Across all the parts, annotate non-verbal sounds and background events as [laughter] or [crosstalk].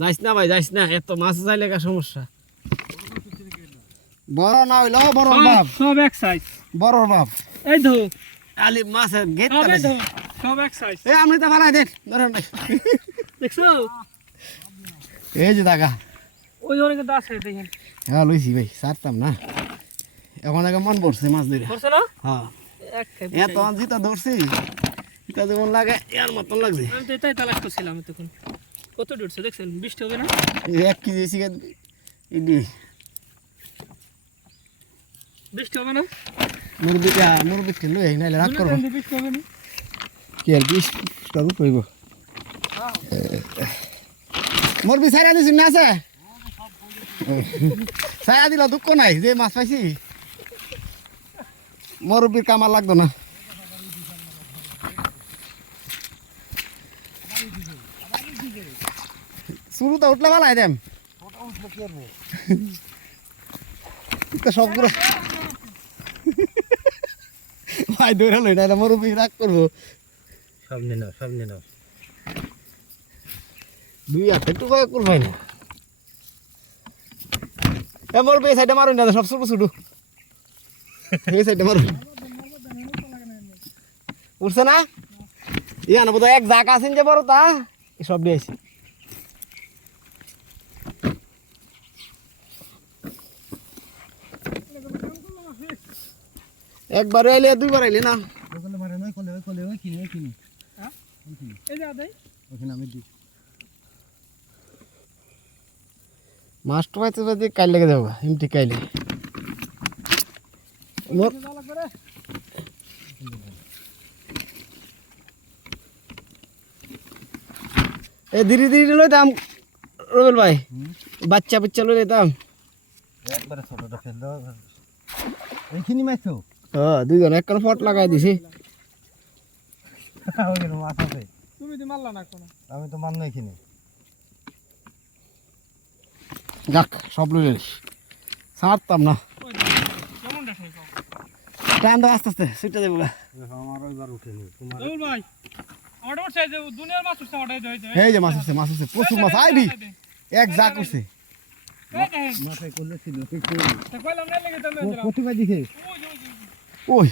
যাইস না ভাই যাইস না এত মাছ চাইলে কা সমস্যা। বড় না হইল বড় বাপ। সব এক সাইজ বড় বাপ। এই ধো আলি মাছের গেট এই ধো সব এক সাইজ এ আমি তো ধরেন ভাই দেখছ? এই যে দাগা। ওই ধরে কিন্তু আছে দেখেন। হ্যাঁ লইছি ভাই সারতাম না। এখন আগে মন পড়ছে মাছ ধরে। করছে না? হ্যাঁ। এত জিতা ধরছি এটা যেমন লাগে এর মতন লাগছে। আমি তো এটাই তালাশ করছিলাম তখন কত উঠছে দেখছেন? বৃষ্টি হবে না? এক কেজি চিকেন বৃষ্টি হবে না? লই নাইলে রাগ করব। বৃষ্টি হবে না? কি আর বিশ টাকা কইব? মুরবি সারা দিছি না আছে? সারা দিল দুঃখ নাই যে মাছ পাইছি। মুরব্বির কামার লাগতো না। শুরুতে উঠলে ভালাই তো সবগুলো ভাই দৌড়া লই না রাগ করব। সামনে নাও সামনে নাও। দুই হাতে একটু ভয় করবাই না। এই সাইডে মারুন না সব ছোট ছোট। এই সাইডে মারুন। উঠছে না? ইয়া না বোধ এক জাক আছেন যে বড় তা? সব দিয়ে একবার আইলে দুইবার আইলে না? ওখানে মারে নয় কলে ওই কলে ওই কিনে ওই কিনে। এই যে আদাই। ওখানে আমি দিই। মাস্টার পাইতে পাইতে কাল লেগে যাব এমটি কাইলে। মোর এ ধীরে ধীরে লই দাম রবেল ভাই। বাচ্চা বাচ্চা লই দাম। একবারে ছোটটা ফেলল এইখিনি মাইছো? হ্যাঁ দুইজন এক ফট লাগাই দিছি। [laughs] তুমি তো মারলা না কোনো আমি তো মান্য এখানে। যাক সব লই ছাড়তাম না। ওই কেমনটা সেই পাও টাইম দাও আস্তে আস্তে দেবো আমার ওইবার উঠেনি তোমার ভাই আমার উঠছে যে দুনিয়ার মাছ উঠছে ওটাই দই দই এই যে মাছ উঠছে মাছ উঠছে প্রচুর মাছ। আইডি এক জাক উঠছে। মাথায় করলে ছিল ওই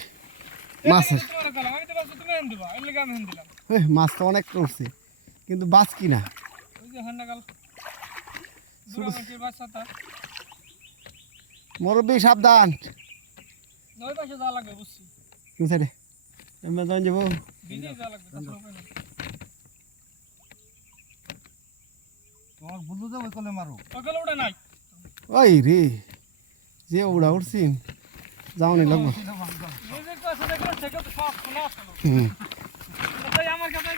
মাছ ওই মাছ তো অনেক উঠছে কিন্তু বাস কি না মুরব্বী সাবধান। নয় পাশে যা লাগবে বুঝছি। কোন সাইডে। এমনি যাই যাব ওই রে যে উড়া উঠছি যাওনি লাগবো। হুম। আমার কাছে